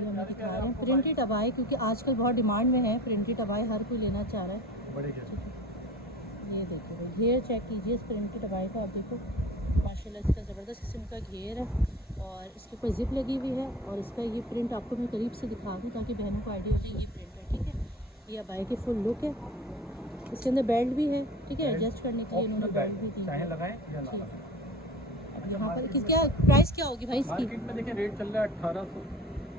ये हमें दिखा रहे हैं प्रिंटेड अबाए, क्योंकि आजकल बहुत डिमांड में है प्रिंटेड अबाए, हर कोई लेना चाह रहा है। बड़े ये देखो भाई घेर चेक कीजिए इस प्रिंटेड अबाए का। आप देखो माशाल्लाह इसका ज़बरदस्त किस्म का घेर है और इसके ऊपर जिप लगी हुई है। और इसका ये प्रिंट आपको मैं करीब से दिखा दूँ ताकि बहनों को आइडिया हो जाए ये प्रिंट है। ठीक है, ये अबाए की फुल लुक है। इसके अंदर बेल्ट भी है। ठीक है, एडजस्ट करने के लिए इन्होंने बेल्ट भी दी है। अब यहाँ पर क्या प्राइस क्या होगी भाई इसकी? मार्केट में देखिए रेट चल रहा है 1800,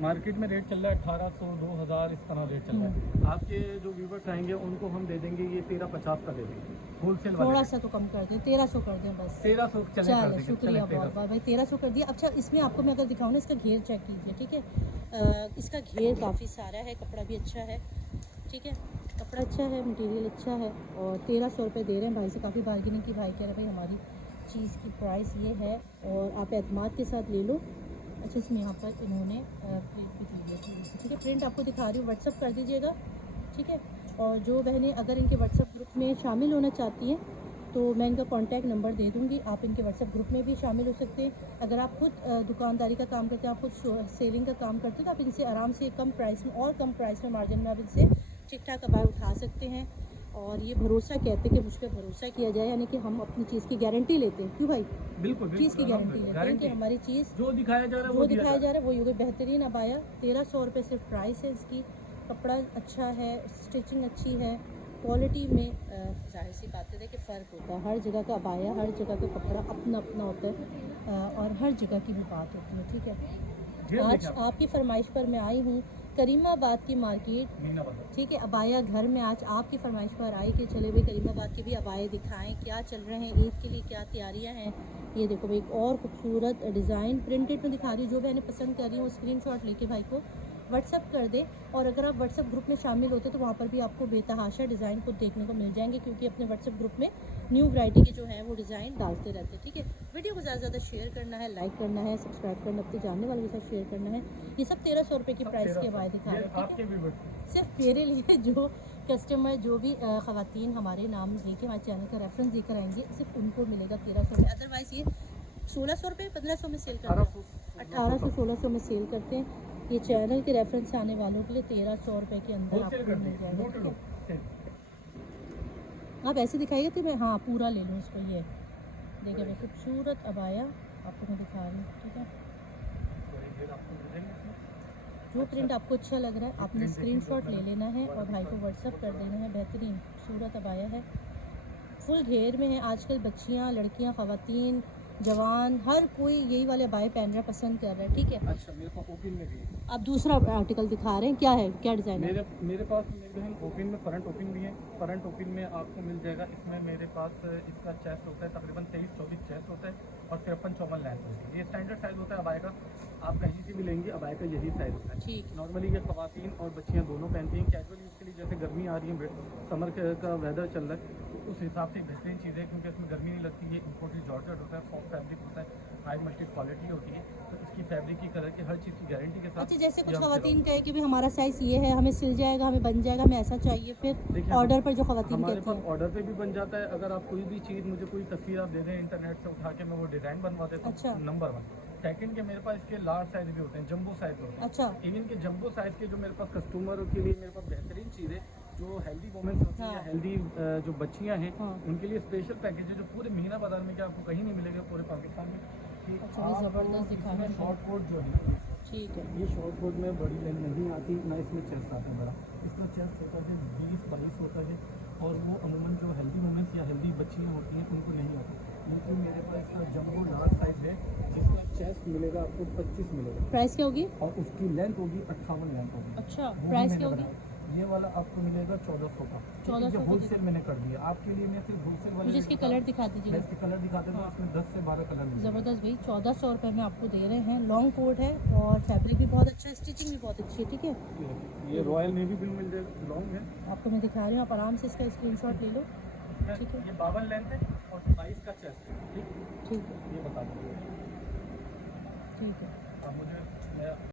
मार्केट में रेट चल रहा है 1800 2000 इस तरह रेट चल रहा है। आपके जो व्यूवर्स आएंगे उनको हम दे देंगे ये 1350 का दे देंगे होलसेल। थोड़ा सा तो कम कर दें, 1300 कर दें बस। 1300 चलो शुक्रिया बहुत बहुत भाई, 1300 कर दिया। अच्छा इसमें आपको मैं अगर दिखाऊँ ना इसका घेर चेक कीजिए। ठीक है, इसका घेर काफ़ी सारा है, कपड़ा भी अच्छा है। ठीक है, कपड़ा अच्छा है, मटेरियल अच्छा है और 1300 रुपये दे रहे हैं भाई से। काफ़ी बार्गेनिंग की, भाई कह रहे भाई हमारी चीज़ की प्राइस ये है और आप एतमाद के साथ ले लो। अच्छा इसमें यहाँ पर इन्होंने प्रिंट भी दी है। ठीक है, प्रिंट आपको दिखा रही हूँ, व्हाट्सअप कर दीजिएगा। ठीक है, और जो बहनें अगर इनके व्हाट्सअप ग्रुप में शामिल होना चाहती हैं तो मैं इनका कॉन्टैक्ट नंबर दे दूँगी, आप इनके व्हाट्सअप ग्रुप में भी शामिल हो सकते हैं। अगर आप खुद दुकानदारी का काम करते हैं, आप खुद सेलिंग का काम करते हैं, तो आप इनसे आराम से कम प्राइस में और कम प्राइस में मार्जिन में आप इनसे ठीक ठाक अबार उठा सकते हैं। और ये भरोसा कहते हैं कि मुझ पर भरोसा किया जाए, यानी कि हम अपनी चीज़ की गारंटी लेते हैं। क्यों भाई? बिल्कुल चीज़ की गारंटी लेते हैं कि हमारी चीज़ जो दिखाया जा रहा है वो होगी बेहतरीन अबाया। 1300 रुपये सिर्फ प्राइस है इसकी। कपड़ा अच्छा है, स्टिचिंग अच्छी है, क्वालिटी में जाहिर सी बात है कि फ़र्क होता है। हर जगह का अबाया, हर जगह का कपड़ा अपना अपना होता है और हर जगह की भी बात होती है। ठीक है, आज आपकी फरमाइश पर मैं आई हूँ करीमाबाद की मार्केट। ठीक है, अबाया घर में आज आपकी फरमाइश पर आई कि चले भाई करीमाबाद के भी अबाए दिखाएं, क्या चल रहे हैं, ईद के लिए क्या तैयारियां हैं। ये देखो भाई एक और खूबसूरत डिज़ाइन प्रिंटेड में दिखा रही हूँ। जो बहनें पसंद कर रही हूँ वो स्क्रीनशॉट लेके भाई को व्हाट्सअप कर दें। और अगर आप व्हाट्सअप ग्रुप में शामिल होते तो वहाँ पर भी आपको बेतहाशा डिज़ाइन को देखने को मिल जाएंगे, क्योंकि अपने व्हाट्सअप ग्रुप में न्यू वैरायटी के जो हैं वो डिज़ाइन डालते रहते हैं। ठीक है, वीडियो को ज़्यादा से ज़्यादा शेयर करना है, लाइक करना है, सब्सक्राइब करना, अपने जानने वालों के साथ शेयर करना है। ये सब 1300 रुपये की प्राइस के अबाए दिखा रहे हैं। ठीक है, सिर्फ मेरे लिए जो कस्टमर जो भी ख़वातीन हमारे नाम लेके हमारे चैनल का रेफरेंस देकर आएंगे सिर्फ उनको मिलेगा 1300 रुपये। अदरवाइज़ ये 1600 रुपये 1500 में सेल करते हैं, 1800 1600 में सेल करते हैं। ये चैनल के रेफरेंस से आने वालों के लिए 1300 रुपये के अंदर आपको मिल जाएगा। आप ऐसे दिखाइए तो मैं हाँ पूरा ले लूँ इसको। ये देखिए मैं खूबसूरत अबाया आपको मैं दिखा रही हूँ। ठीक है, जो प्रिंट आपको अच्छा लग रहा है आपने स्क्रीनशॉट ले लेना है और भाई को व्हाट्सअप कर देना है। बेहतरीन खूबसूरत अबाया है, फुल घेर में है। आजकल बच्चियाँ, लड़कियाँ, ख़वातीन, जवान हर कोई यही वाले अबाए पहन रहा पसंद कर रहा है। ठीक है, अच्छा मेरे को ओपन में भी आप दूसरा आर्टिकल दिखा रहे हैं, क्या है, क्या डिज़ाइन है? मेरे पास मेरे बहन ओपन में फ्रंट ओपन भी है। फ्रंट ओपन में आपको मिल जाएगा। इसमें मेरे पास इसका चेस्ट होता है तकरीबन 23-24 चेस्ट होता है और 53-54 लेंथ होती है। ये स्टैंडर्ड साइज़ होता है अबाए का, आप कहीं से भी लेंगे अबाए का यही साइज़ होता है। ठीक, नॉर्मली ये ख़वातीन और बच्चियाँ दोनों पहनती हैं। कैजुअल यूज़ के लिए जैसे गर्मी आ रही है, समर का वेदर चल रहा है, तो उस हिसाब से बेहतरीन चीज़ है क्योंकि इसमें गर्मी नहीं लगती। ये इम्पोर्टेड जॉर्जेट होता है, सॉफ्ट फैब्रिक होता है, हाई मल्टी क्वालिटी होती है, तो इसकी फैब्रिक की कलर की हर चीज़ की गारंटी के साथ। अच्छा जैसे कुछ ख़वातीन कहे कि भी हमारा साइज़ ये है, हमें सिल जाएगा, हमें बन जाएगा, हमें ऐसा चाहिए, फिर ऑर्डर पर जो ख़वातीन हमारे कहती पास हैं ऑर्डर पे भी बन जाता है। अगर आप कोई भी चीज़ मुझे कोई तस्वीर आप दे दें इंटरनेट से उठा के, मैं वो डिज़ाइन बनवा देता हूँ। अच्छा, नंबर 1। सेकंड के मेरे पास इसके लार्ज साइज़ भी होते हैं, जंबो साइज़ होते हैं। अच्छा, इवन के जंबो साइज़ के जो मेरे पास कस्टमर के लिए मेरे पास बेहतरीन चीज़ है, जो हेल्दी वुमेन्स होती हैं, हेल्दी जो बच्चियाँ हैं, उनके लिए स्पेशल पैकेज है जो पूरे मीना बाज़ार में क्या आपको कहीं नहीं मिलेगा पूरे पाकिस्तान में। कि अच्छा, ये ज़बरदस्त दिखा रहे हैं। शॉर्ट कोट जो है ठीक है, ये शॉर्ट कोट में बड़ी लेंथ नहीं आती, ना इसमें चेस्ट आता है बड़ा। इसका चेस्ट होता है 20-22 होता है और वो अमूमन जो हेल्दी वुमेन्स या हेल्दी बच्चियाँ होती हैं उनको नहीं आती। लेकिन मेरे पास इसका जंबो लार्ज साइज़ है जिसका चेस्ट मिलेगा आपको 25 मिलेगा। प्राइस क्या होगी? और उसकी लेंथ होगी 58 लेंथ होगी। अच्छा, प्राइस क्या होगी? ये वाला आपको मिलेगा 1400 का। 1400 होलसेल मैंने कर दिया आपके लिए। मैं सिर्फ होलसेल वाले मुझे इसके कलर दिखा दीजिएगा। इसके कलर दिखा देता हूँ। इसमें 10 से 12 कलर मिलेंगे। ज़बरदस्त भाई, 1400 रुपये में आपको दे रहे हैं। लॉन्ग कोट है और फैब्रिक भी बहुत अच्छा है, स्टिचिंग भी बहुत अच्छी है। ठीक है, ये रॉयल नेवी ब्लू मिल जाएगा, लॉन्ग है। आपको मैं दिखा रही हूँ, आप आराम से इसका स्क्रीनशॉट ले लो। ठीक है, ये 52 लेंथ है और 22 का चेस्ट है। ठीक ठीक है, ये बता दो। ठीक है। अब मुझे मैं